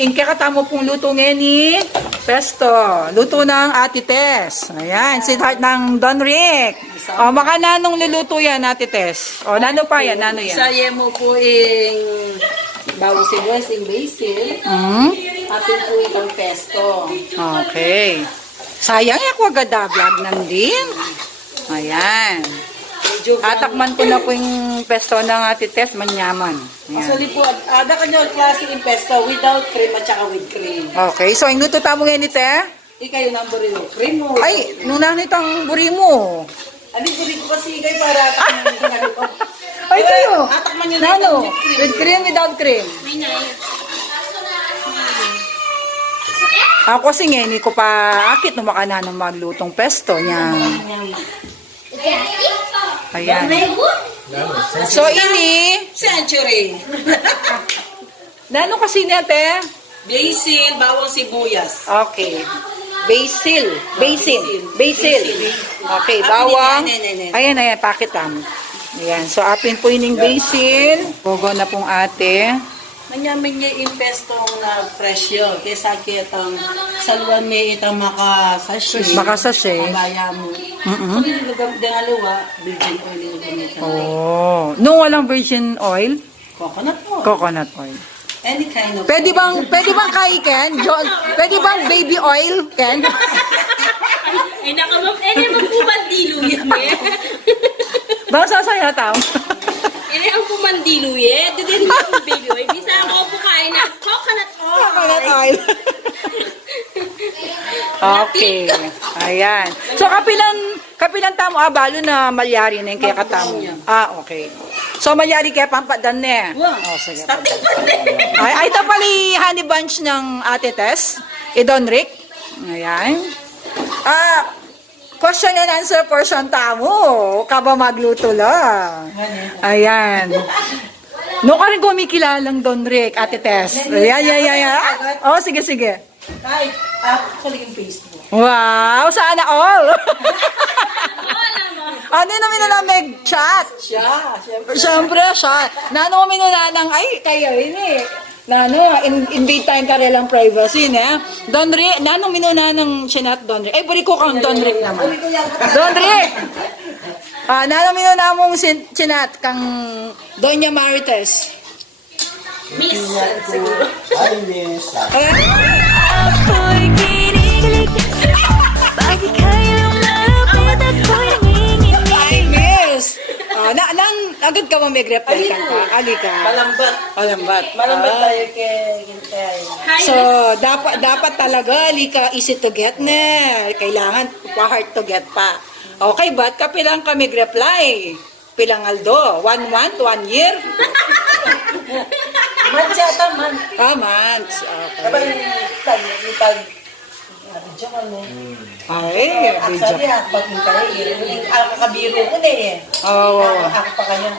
Inke katamo pong luto ngayon ni Pesto. Luto ng Ate Tess. Ayan, si Heart ng Don Rick. Baka nanong luluto yan, Ate Tess. Nano pa yan, nano yan? Saya mo po yung bawang sibuyas, yung basil. Atin po yung pesto. Okay. Sayang ako agad vlog nandin. Ayan. Atakman ko na po yung pesto ng Ate Tess, manyaman. Ayan. Actually po, ada kanyo klase yung pesto without cream at saka with cream. Okay, so yung luto tamo ngayon ni Te? Ikayo ng burino. Cream mo. Ay, nung nanitang buri mo. Ano buri ko kasi ikay para atakman ko. Ay, kayo. Atakman nyo na Nano? yung With cream, without cream? Ako kasi ngayon, hindi ko pa akit na makana ng maglutong pesto niya. Ayan. So, ini, Century. nano kasi niya, Te? Basil, bawang sibuyas. Okay. Basil. Okay, bawang. Ayan, pakitam. Ayan, so apin po yung basil. Bogo na pong ate. Manyamin niya yung pesto na fresh yun. Kesa kitang salwan may itang makasashe. Makasashe. Kabaya mo. Kung nilagam din aliwa, virgin oil yung gamitan. Nung walang virgin oil? Coconut oil. Coconut oil. Any kind of Pwede bang kay Ken? Pwede bang baby oil, Ken? Ay, nakamam, naman po mandilo yan eh. Basta sa'yo, tao. Ang pumandilo eh. Dito yung baby oil. Bisa ako po kain ng coconut oil. Coconut oil. Okay. Ayan. So, kapilan tamo abalo na malyari na yung kaya katamo. Okay. So, malyari kaya pampadan na. Sige. Ay, ito pala honey bunch ng Ate Tess. Don Rick. Ayan. Question and answer portion tamo. Kaba magluto lang. Ayan. No ka rin kumikilalang Don Rick, Ate Tess. Ayan. Sige. Ay, ako yung Facebook. Wow, sana all. Ano namin na mag-chat? Siya. Siyempre, siya. Nano kami na ng, ay, kayo ini. Nano, invade time ka rin lang privacy, ne? Don Rick, nano minuna ng chinat Don Rick. Ay, buri ko kang Don Rick naman. Don Rick! Nano minuna mong chinat kang Doña Marites. Miss. Siguro. Hi, Miss. Ako'y kinikilig. Bakit kayo malapit at ako'y nanginginig? Ay, miss! Agad ka mo mag-reply ka. Alika. Malambat tayo kay Hintay. So, dapat talaga, alika, easy to get na. Kailangan pa-hard to get pa. Okay, ba't kapilang ka mag-reply? Pilang Aldo? 1 month? 1 year? Months yata, months. Months. Diba Okay. yung tag, video ka mo. Ay, video. Actually, pag hintay, yung kakabiro ko na eh. Ako pa kanya.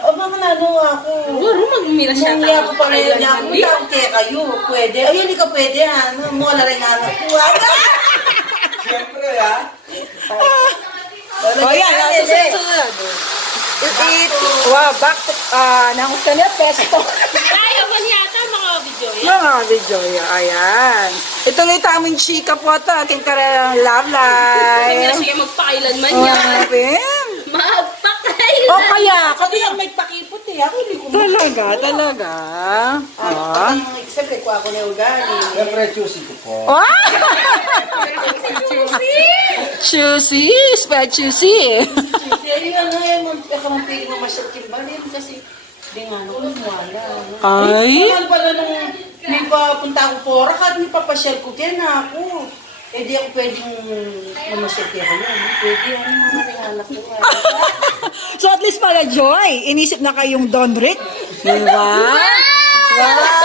Mga nano ako. Siguro magmira siya. Hindi ako pa ngayon niya. Punta ako kaya kayo. Pwede. Ay, hindi ka pwede ha. Mula rin anak ko. Siyempre, ha? Yan. Susunod. Wow, back to, nangus ka niya, pesto. Ayaw man yata mga video yan. Mga video, ayan. Ito na yung tamang chika po ito. Aking karang love Kaya life. siya magpakailanman yan. Pim. Magpakailan. Kaya, Kasi lang may pakipot eh. Ako hindi ko talaga. Siyempre, kung ako na ugali. Siyempre, choosy ko po. Choosy, spell choosy. Kasi ano yan, ako mang pili ng masyadong balin kasi di nga ano, wala. Ay. Naman pala nung may papunta ako po, rakat may papasyal ko kaya na ako. Eh di ako pwedeng mamasyal kaya ko yan. Pwede ano mga nangalak ko. So at least pala, Joy, inisip na kayong Don Rick. Diba? Wow.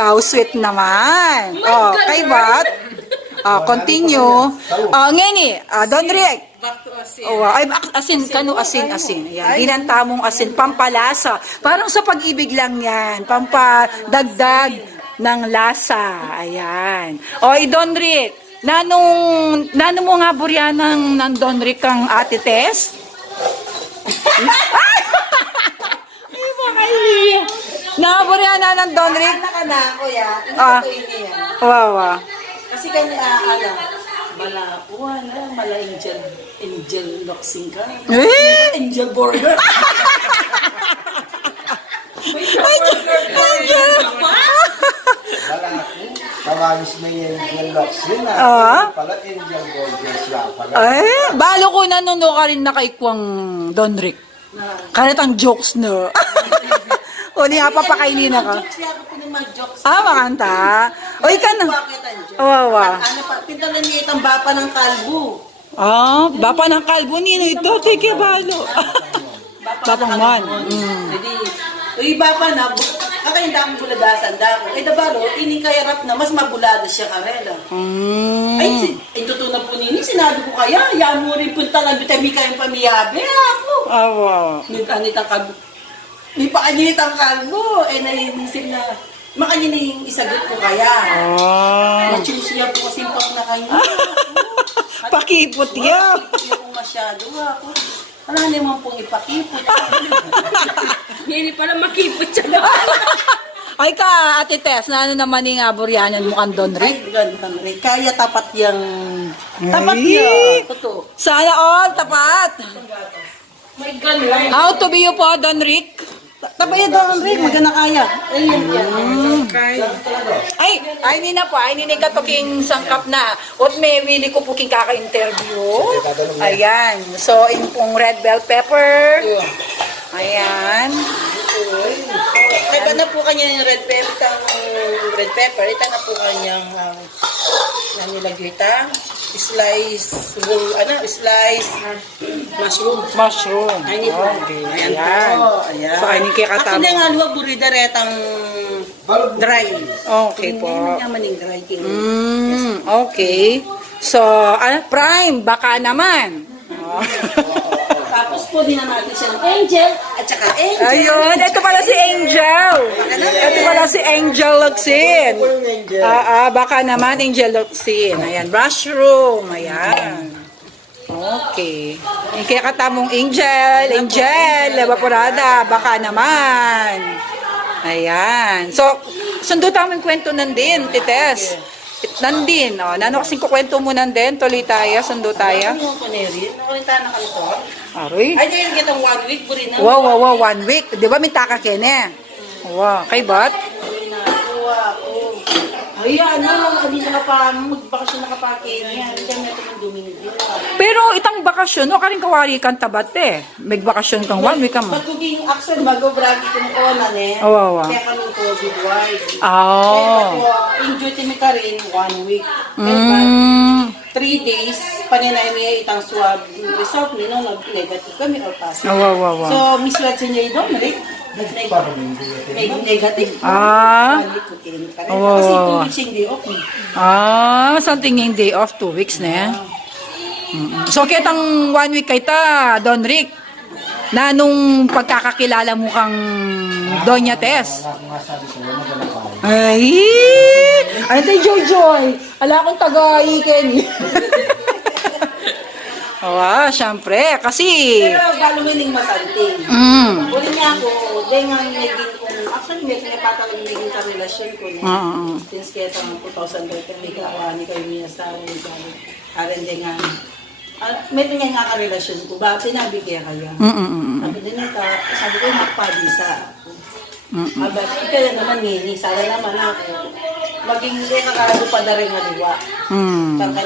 Cow-sweet naman. Kay Bat. Continue. Ngayon Don Rick. Back to us Ay, asin, asin. Ayan, ginantamong asin, pampalasa. Parang sa pag-ibig lang yan. Pampadagdag ng lasa. Ayan. Don Rick, nanong mo nga buryan ng Don Rick ang Ate Tess? Ay, nakaburya na ng Don Rick. Anak ka na, kuya. Hindi Ah. ko ini yan. Wow. Kasi kami mala, mala angel loxing ka. Eh? Angel burger. Wala ako. Tawanis na yung locks yun ah. Ah? Pala angel gorgeous lang pala. Ay, balo ko nanuno ka rin na kay Kwang Don Rick. Karatang jokes, no? O, di nga papakainin ako. Jokes, siya ako pinag-jokes. Ah, makanta. O, ika na. Bakit ang jokes? Wawa. Ano pa, pintalan niya itang bapa ng kalbo. Ah, bapa ng kalbo nino ito. Teke, balo. Bapang man. Jadi, uy, bapa na, kakain akong buladasan dako. Eh, dabalo, ini kaya rap na, mas mabulada siya karela. Ay, tutunan po nini, sinabi ko kaya, yan mo rin punta lang, bitami kayong pamiyabe, ako. Awa. Nagkanitang kalbo. May pakanitang kalbo, eh, nainisip na, makanining isagot ko kaya. Ah. Nachusiya po kasi pag na kayo. Pakipot yan. Hindi ko masyado ako. Wala naman pong ipakipot. Hindi pala makipot siya na. Ay ka, Ate Tess, na ano naman yung aburyanan mo kang Don Rick? Ay, ganun rin. Kaya tapat yung... Tapat Ay. yung... Totoo. Sana all, tapat. May ganun. How to be you po, Don Rick? Tapat yung doon rin. Magana kaya. Ayun yan. Ay, hindi na po. Ay, hindi ka to king sangkap na. What may wili ko po king kaka-interview. Ayan. So, in pong red bell pepper. Ayan. Ito na po kanya yung red pepper. Ito na po kanyang nanilagay ita. Slice mushroom. Mushroom. Ay, hindi po. Okay. Ayan Ayan. po. Ayan. So, ay, kaya Ako katama. na nga luwag buridaretang dry. Okay po. Hindi naman yung dry king. Okay. So, prime, baka naman. Tapos po din na natin siya ng angel at saka angel. Ayun, ito pala si Angel. Ito pala si Angel Luxin. Baka naman Angel Luxin. Ayan, mushroom. Ayan. Okay. Yung kaya katamong Angel, evaporada, baka naman. Ayan. So, sundo tamang kwento nandin, Tites. Nandin, oh. Nano kasing kukwento mo nandin, tuloy tayo, sundo tayo. Ano yung kunerin? Nakalita na kalito? Aroy. Ay, dahil kitang 1 week po rin na. Wow, 1 week. Di ba may taka kene? Wow, kay bat? Ay, ano, hindi magbakasyon nakapakin. Yan, hindi kami ito ng Domingo. Pero itang bakasyon, o karing kawari kang tabat eh. May bakasyon kang 1 week ka mo. Magkuging action, mag-bragi ko ng kawanan eh. Oo. Kaya kami COVID-wide. Oh. Kaya in duty mi ka rin, 1 week. Kaya Mm. 3 days, paninay niya itang swab result ni no, nag-negative kami or positive. Wow. So, miswat siya niya doon, Rick. Negative. Ah. Oh. Kasi 2 weeks hindi okay. Something yung day off, 2 weeks na yan. So, kitang 1 week kay ta, Don Rick, na nung pagkakakilala mo kang Doña Tess. Ay! Ay, tayo, Joy! Ala akong taga-iken. Siyempre, kasi... Pero galumining masanting. Uli niya ako, dahil nga naging kung... Actually, may pinapatalang naging karelasyon ko na. Since kaya tang 2013, may kaawani kayo niya sa akin din nga. May tingin nga karelasyon ko. Ba, sinabi kaya kaya. Sabi din nito, sabi ko, nakapabisa ako. Aba, kaya naman nini, sana naman ako. Maging kakado pa na rin nga liwa. Kaya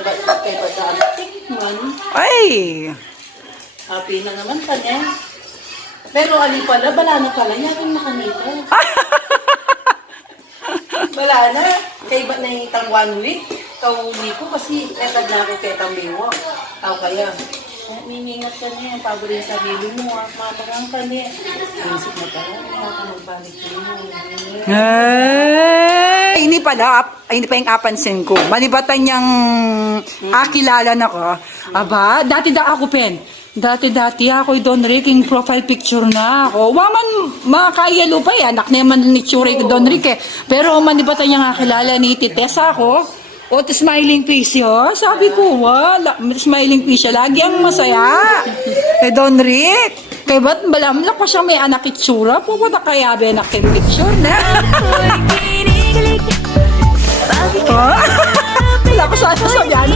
ba daan, tikman. Ay! Happy na naman pa niya. Pero ali pala, bala na pala niya kung nakanito. Bala na. Kaya ba na yung itang 1 week? Kauli ko kasi etad na ako kaya tambiwa. Tao kaya. Miningat ka niya, paborin sa sarili mo, mamagang ka niya. Isip na pala, magbalik niya. Ay, hindi pa yung apansin ko. Manibatan niyang kilala na ko. Aba, dati ako, Pen. Dati ako, Don Rick, yung profile picture na ako. Waman, makakayalo pa eh. Anak naman ni Chure ko, Don Rick eh. Pero manibatan niyang kilala ni Tites ako. O, smiling face yun. Sabi ko, wala. Smiling face siya. Lagi ang masaya. Don Rick. Kaya ba't malamlak pa siya may anak itsura? Pupunta kaya ba anak yung picture na? Ako'y kinikilig. Bakit Wala ko saan sasabihan.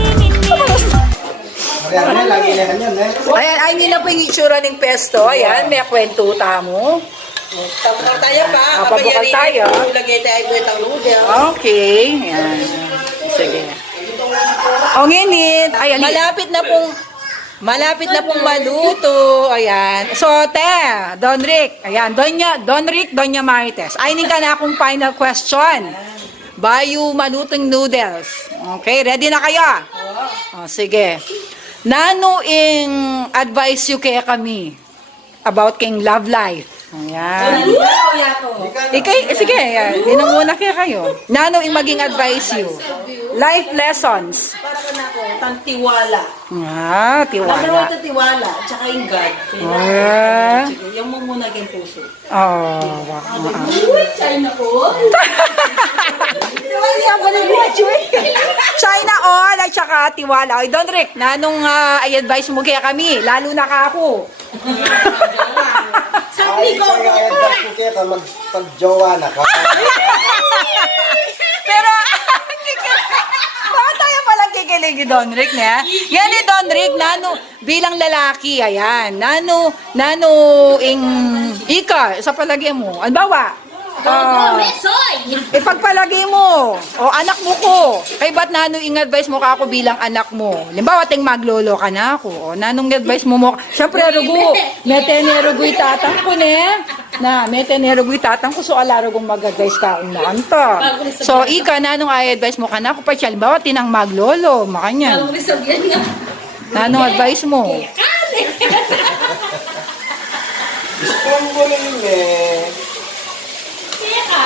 Mariana, lagi na yan eh. Ayan, ay hindi na po yung itsura ng pesto. Ayan, may kwento tamo. Tapos tayo pa. Pabukal tayo. Lagay tayo po itang noodle. Okay. Ayan. Sige. O nginit. Ayan, malapit na pong maluto. Ayan. So, Don Rick. Ayan, Doña Marites. Ayun ka na akong final question. Bayu malutong noodles. Okay, ready na kayo? O, sige. Nano ing advice you kaya kami about king love life. Ayan. Sige, ayan. Muna kaya kayo. Nano ing maging advice you? Life lessons. Para ka na ako, tang tiwala. Ah, Ano tiwala. ito tiwala? Tsaka yung God. Ah. Yung mo muna yung puso. Oh, Uy, China po. China all at saka tiwala. Oy, Don Rick, nanong i-advise mo kaya kami, lalo na ka ako. Ay, kaya advance ko kaya ka magpag-jowa na ka. Pero, bakit tayo palang kikilig ni Don Rick, niya? Yan ni Don Rick, nano, bilang lalaki, ayan, nano, ing, ika, sa palagay mo, albawa, ipagpalagay mo, o anak mo ko, kay ba't nano ing advice mo ka ako bilang anak mo? Limbawa, ting maglolo ka na ako, o nanong advice mo, syempre, rugo, metenerugoy tatang ko, ne? Na, metenerugoy tatang ko, so alarugong mag-advice ka akong nakanta. So, ika, nanong i-advise mo ka na ako, pa siya, limbawa, tinang maglolo, makanya. Nanong advice mo? Kung guling eh,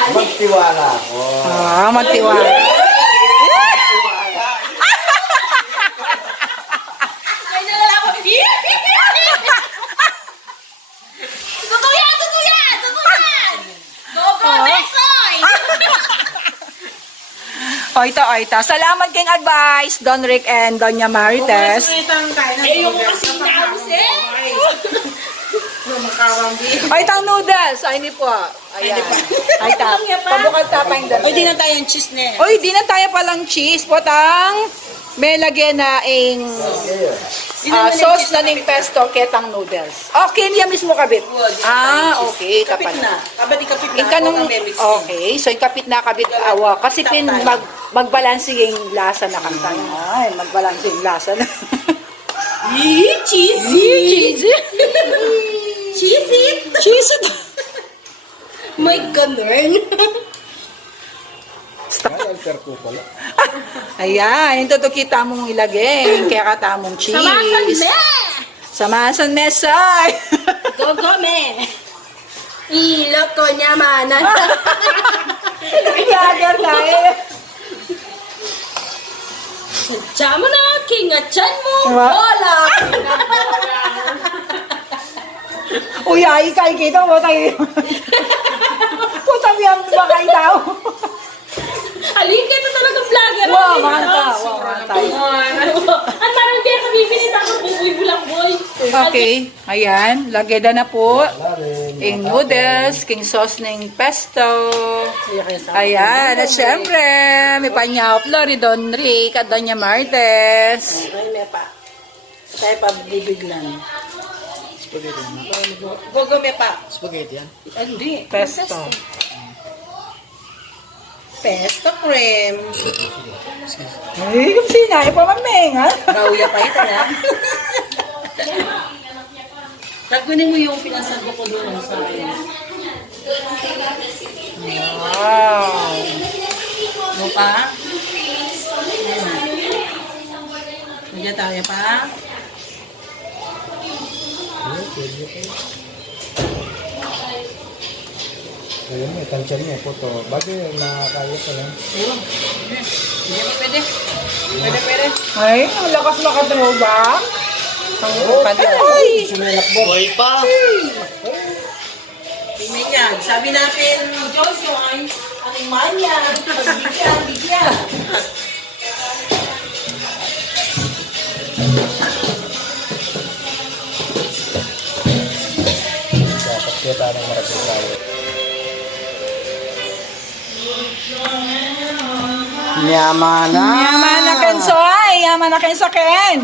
magtiwala ako. Ah, magtiwala. Ay, nalala ko. Totoo yan! Go, Mesoy! Oita. Salamat kayong advice, Don Rick and Doña Marites. Yung kasi inaabos Oitang noodles. Ay, hindi po. Ayan. Oita. Pabukal tapang doon. Pwede na tayong cheese na yan. Oy, di na tayo palang cheese. Potang may lagyan na ing sauce na ning pesto ketang noodles. Okay, niya mismo kabit. Ah, okay. Kapit Kapit na. Kapit na. Ikanong, okay, so yung kapit na kabit awa. Kasi pin magbalanse yung lasa na kanta. Ay, magbalanse yung lasa na. Cheesy! Cheesy! Cheesy! My ganun. Alter ko pala. Ayan, ito to kita mong ilagay. Kaya katamong cheese. Samasan me! Samasan mesay! Go, me! Ilok ko niya manan. Lager tayo. Sadya mo na, king at chan mo. Wala. Uy, ay, kay kita mo tayo. Putang yan, baka itaw. Alin ka na talagang vlogger. Wow, mahal ka. Wow, mahal tayo. Ang parang di ako bibili tapos buboy bulang boy. Okay, ayan. Lagay na po. Wala rin. Ing noodles, king sauce ng pesto. Ayan, at syempre, may panyaplo rin Don Rick at Doña Marites. Ay, may pa. Tayo pa bibiglan. Gogo may pa. Spaghetti yan? Ay, hindi. Pesto. Pesto cream. Ay, kung sinay pa mameng, ha? Bawya pa ito na. Tagunin mo yung pinasago ko doon sa akin. Wow. Ano pa? Nagyan tayo pa. Ayun, may tansya niya po to. Bagay, nakakaya pa lang. Ayun. Hindi pa pwede. Pwede. Ay, ang lakas maka-throwback. Ay! Buhay pa! Tingnan yan. Sabi natin, Diyos, yung ang manya. Bigyan. kita ng maraming tayo. Yaman na! Yaman na Kensoy! Yaman na Kensoken!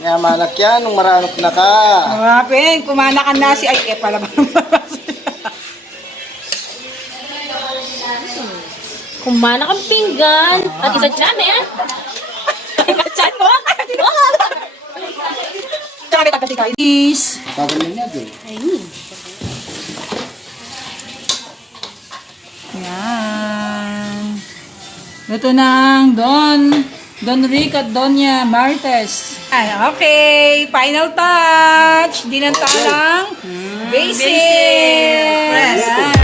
Yaman na yan, nung maranok na ka. Mapin, kumanakan na si... Ay, pala ba? Kumana kang pinggan. At isa dyan eh. Chan mo? Please. Gagawin niya din. Yan. Luto ng Don Rick at Doña Martes. Ay, okay. Final touch. Dinantalang basic. Basic. Yan.